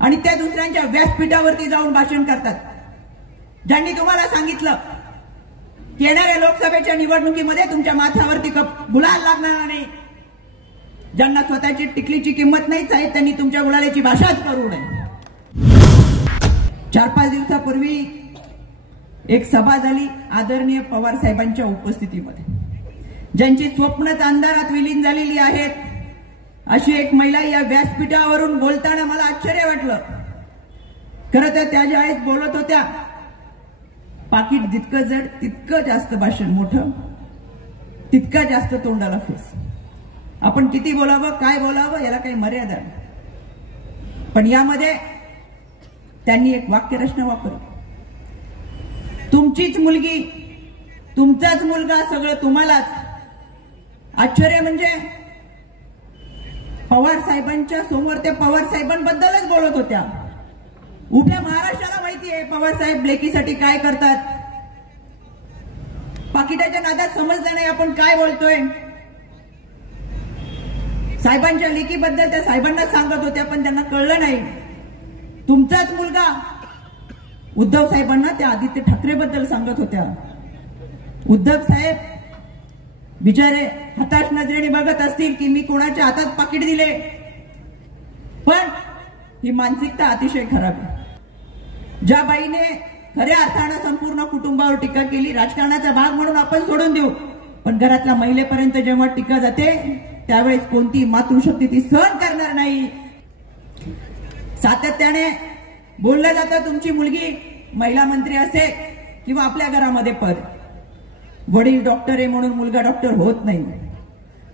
आणि त्या दुसऱ्यांच्या व्यासपीठावरती जाऊन भाषण करतात। ज्यांनी तुम्हाला सांगितलं की येणाऱ्या लोकसभेच्या निवडणुकीमध्ये तुमच्या माथ्यावरती गुलाल लागणार नाही, ज्यांना स्वतःची टिकलीची किंमत नाहीच आहे त्यांनी तुमच्या गुलालाची भाषाच करू नये। 4-5 दिवसापूर्वी एक सभा झाली आदरणीय पवार साहेबांच्या उपस्थितीमध्ये, ज्यांची स्वप्नच अंधारात विलीन झालेली आहेत अशी एक महिला या व्यासपीठावरून बोलताना मला आश्चर्य वाटलं। खरं तर त्या ज्यावेळेस बोलत होत्या पाकिट जितकं जड तितकं जास्त भाषण मोठं, तितकं जास्त तोंडाला फेस। आपण किती बोलावं काय बोलावं याला काही मर्यादा नाही, पण यामध्ये त्यांनी एक वाक्यरचना वापरली, तुमचीच मुलगी तुमचाच मुलगा सगळं तुम्हालाच। आश्चर्य म्हणजे पवार साहेबांच्या समोर ते पवार साहेबांबद्दलच बोलत होत्या। उभ्या महाराष्ट्राला माहिती आहे पवार साहेब लेकीसाठी काय करतात। पाकिटाच्या नादात समजलं नाही आपण काय बोलतोय। साहेबांच्या लेकीबद्दल त्या साहेबांना सांगत होत्या पण त्यांना कळलं नाही। तुमचाच मुलगा उद्धव साहेबांना त्या आदित्य ठाकरे बद्दल सांगत होत्या। उद्धव साहेब बिचारे हताश नजरेने बघत असतील की मी कोणाच्या हातात पाकिट दिले, पण ही मानसिकता अतिशय खराब आहे। ज्या बाईने खऱ्या अर्थाने संपूर्ण कुटुंबावर टीका केली, राजकारणाचा भाग म्हणून आपण सोडून देऊ, पण घरातल्या महिलेपर्यंत जेव्हा टीका जाते त्यावेळेस कोणती मातृशक्ती ती सहन करणार नाही। सातत्याने बोललं जातं तुमची मुलगी महिला मंत्री असे किंवा आपल्या घरामध्ये पद, वडील डॉक्टर आहे म्हणून मुलगा डॉक्टर होत नाही।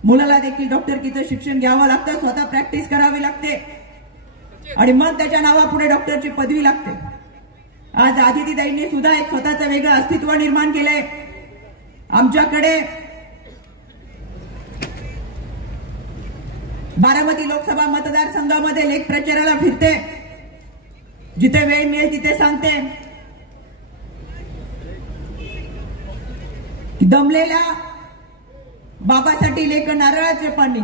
मुलाला देखील डॉक्टरकीचं शिक्षण घ्यावं लागतं, स्वतः प्रॅक्टिस करावी लागते आणि मग त्याच्या नावापुढे डॉक्टरची पदवी लागते। आज आदितीताईंनी सुद्धा एक स्वतःचं वेगळं अस्तित्व निर्माण केलंय। आमच्याकडे बारामती लोकसभा मतदारसंघामध्ये लेख प्रचाराला फिरते, जिथे वेळ मिळेल तिथे सांगते की दमलेल्या बाबासाठी लेक नारळाचे पाणी,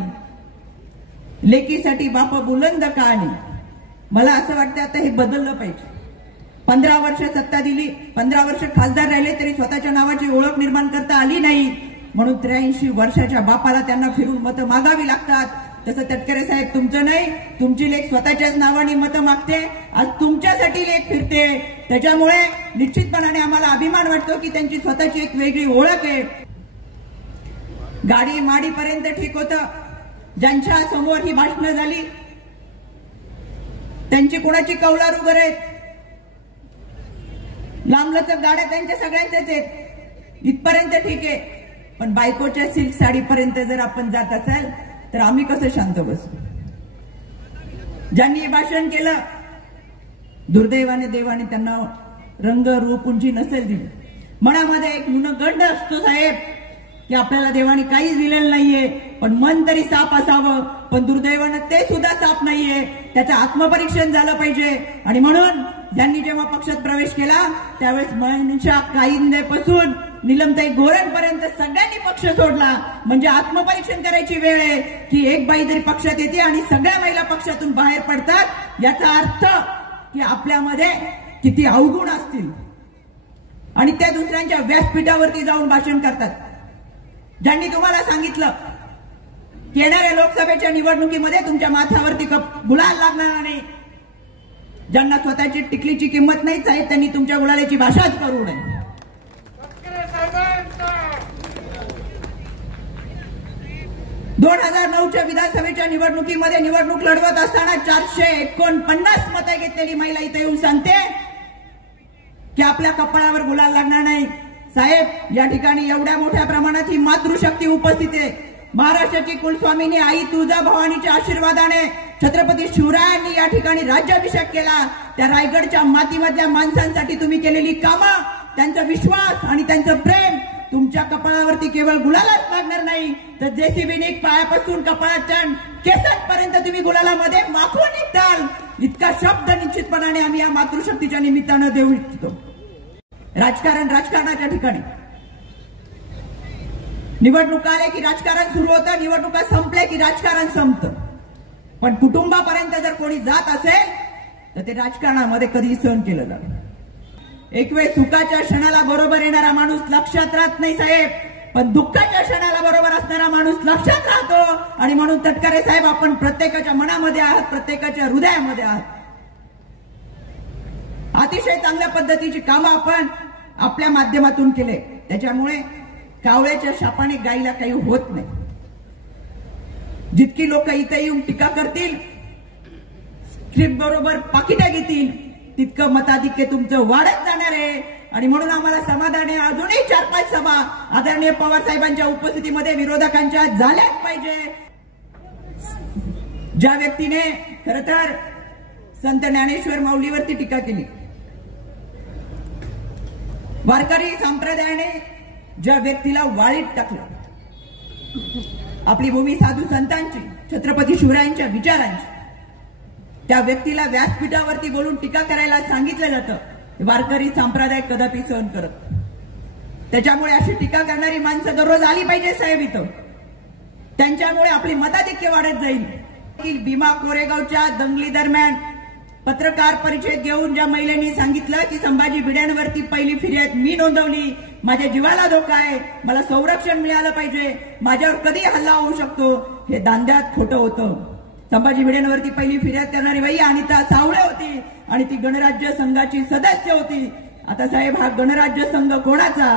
लेकीसाठी बाप बुलंद कहाणी। मला असं वाटतं आता हे बदललं पाहिजे। 15 वर्ष सत्ता दिली, 15 वर्ष खासदार राहिले तरी स्वतःच्या नावाची ओळख निर्माण करता आली नाही, म्हणून 83 वर्षाच्या बापाला त्यांना फिरून मतं मागावी लागतात। तसं तटकरे साहेब तुमचं नाही, तुमची लेक स्वतःच्याच नावाने मतं मागते, आज तुमच्यासाठी लेक फिरते। त्याच्यामुळे निश्चितपणाने आम्हाला अभिमान वाटतो की त्यांची स्वतःची एक वेगळी ओळख आहे। गाडी माडीपर्यंत ठीक होतं, ज्यांच्या समोर ही भाषणं झाली त्यांची कोणाची कौलारू घर आहेत, लांबलचक गाड्या त्यांच्या सगळ्यांच्याच आहेत, इथपर्यंत ठीक आहे, पण बायकोच्या सिल्क साडीपर्यंत जर आपण जात असाल तर आम्ही कसं शांत बसू। ज्यांनी भाषण केलं दुर्दैवाने देवाने त्यांना रंग रूप उंची नसेल दिली। मनामध्ये एक न्यूनगंड असतो साहेब की आपल्याला देवाने काहीच दिलेलं नाहीये, पण मन तरी साफ असावं, पण दुर्दैवाने ते सुद्धा साफ नाहीये। त्याचं आत्मपरीक्षण झालं पाहिजे आणि म्हणून ज्यांनी जेव्हा पक्षात प्रवेश केला त्यावेळेस मनशा कायंदेपासून नीलमताई गोऱ्यांपर्यंत सगळ्यांनी पक्ष सोडला। म्हणजे आत्मपरीक्षण करायची वेळ आहे की एक बाई जरी पक्षात येते आणि सगळ्या महिला पक्षातून बाहेर पडतात, याचा अर्थ की आपल्यामध्ये किती अवगुण असतील आणि त्या दुसऱ्यांच्या व्यासपीठावरती जाऊन भाषण करतात। ज्यांनी तुम्हाला सांगितलं की येणाऱ्या लोकसभेच्या निवडणुकीमध्ये तुमच्या माथ्यावरती गुलाल लागणार नाही, ज्यांना स्वतःची टिकलीची किंमत नाहीच आहे त्यांनी तुमच्या गुलालाची भाषाच करू नये। 2009च्या विधानसभेच्या निवडणुकीमध्ये निवडणूक लढवत असताना 449 मतं घेतलेली महिला इथे येऊन सांगते की आपल्या कपाळावर गुलाल लागणार नाही। साहेब या ठिकाणी एवढ्या मोठ्या प्रमाणात ही मातृशक्ती उपस्थित आहे। महाराष्ट्राची कुलस्वामिनी आई तुळजाभवानीच्या आशीर्वादाने छत्रपती शिवरायांनी या ठिकाणी राज्याभिषेक केला। त्या रायगडच्या मातीमधल्या माणसांसाठी तुम्ही केलेली कामं, त्यांचा विश्वास आणि त्यांचं प्रेम तुमच्या कपाळावरती केवळ गुलालाच लागणार नाही तर जेसीबीने पायापासून कपाळाच्या केसांपर्यंत तुम्ही गुलालामध्ये माखून निघताल, इतका शब्द निश्चितपणाने आम्ही या मातृशक्तीच्या निमित्तानं देऊ इच्छितो। राजकारण राजकारणाच्या ठिकाणी निवडणूक आले की राजकारण सुरू होतं, निवडणुका संपले की राजकारण संपतं, पण कुटुंबापर्यंत जर कोणी जात असेल तर ते राजकारणामध्ये कधी सहन केलं जातं। एक वेळ सुखाच्या क्षणाला बरोबर येणारा माणूस लक्षात राहत नाही साहेब, पण दुःखाच्या क्षणाला बरोबर असणारा माणूस लक्षात राहतो। आणि म्हणून तटकरे साहेब, आपण प्रत्येकाच्या मनामध्ये आहात, प्रत्येकाच्या हृदयामध्ये आहात। अतिशय चांगल्या पद्धतीची कामं आपण आपल्या माध्यमातून केले, त्याच्यामुळे कावळ्याच्या शापाने गायीला काही होत नाही। जितकी लोक इथे येऊन टीका करतील, स्क्रिप्ट बरोबर पाकिटा घेतील, तितकं मताधिक्य तुमचं वाढत जाणार आहे। आणि म्हणून आम्हाला समाधान आहे, अजूनही 4-5 सभा आदरणीय पवार साहेबांच्या उपस्थितीमध्ये विरोधकांच्या झाल्याच पाहिजे। ज्या व्यक्तीने खरं तर संत ज्ञानेश्वर माऊलीवरती टीका केली, वारकरी संप्रदायाने ज्या व्यक्तीला वाळीत टाकलं, आपली भूमी साधू संतांची, छत्रपती शिवरायांच्या विचारांची, त्या व्यक्तीला व्यासपीठावरती बोलून टीका करायला सांगितलं जातं, वारकरी संप्रदाय कदापि सहन करत। त्याच्यामुळे अशी टीका करणारी माणसं दररोज आली पाहिजे साहेब इथं, त्यांच्यामुळे आपली मताधिक्य वाढत जाईल। भीमा कोरेगावच्या दंगली दरम्यान पत्रकार परिषद घेऊन ज्या महिलांनी सांगितलं की संभाजी भिड्यांवरती पहिली फिर्याद मी नोंदवली, माझ्या जीवाला धोका आहे, मला संरक्षण मिळालं पाहिजे, माझ्यावर कधी हल्ला होऊ शकतो, हे दांड्यात खोटं होतं। संभाजी भिड्यांवरती पहिली फिर्याद करणारी बाई अनिता सावळे होती आणि ती गणराज्य संघाची सदस्य होती। आता साहेब, हा गणराज्य संघ कोणाचा?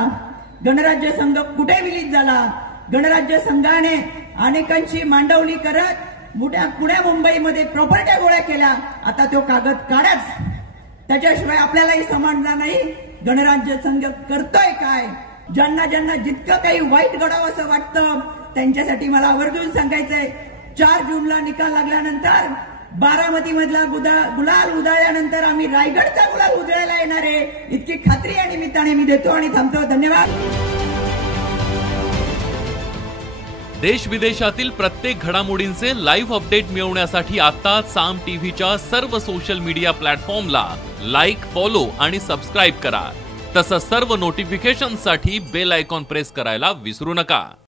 गणराज्य संघ कुठे विलीन झाला? गणराज्य संघाने अनेकांची मांडवली करत पुण्या मुंबईमध्ये प्रॉपर्ट्या गोळ्या केल्या। आता तो कागद काढाच, त्याच्याशिवाय आपल्यालाही समजणार नाही गणराज्य संघ करतोय काय। ज्यांना ज्यांना जितकं काही वाईट घडावं असं वाटतं, त्यांच्यासाठी मला आवर्जून सांगायचंय, 4 जूनला निकाल लागल्यानंतर बारामती मधला गुलाल उधळल्यानंतर आम्ही रायगडचा गुलाल उधळायला येणार आहे, इतकी खात्री या निमित्ताने मी देतो आणि थांबतो। धन्यवाद। देश विदेशातील प्रत्येक घडामोडींचे लाईव्ह अपडेट मिळवण्यासाठी आता साम टीव्हीच्या सर्व सोशल मीडिया प्लॅटफॉर्मला लाईक, फॉलो आणि सबस्क्राईब करा। तसंच सर्व नोटिफिकेशनसाठी बेल आयकॉन प्रेस करायला विसरू नका।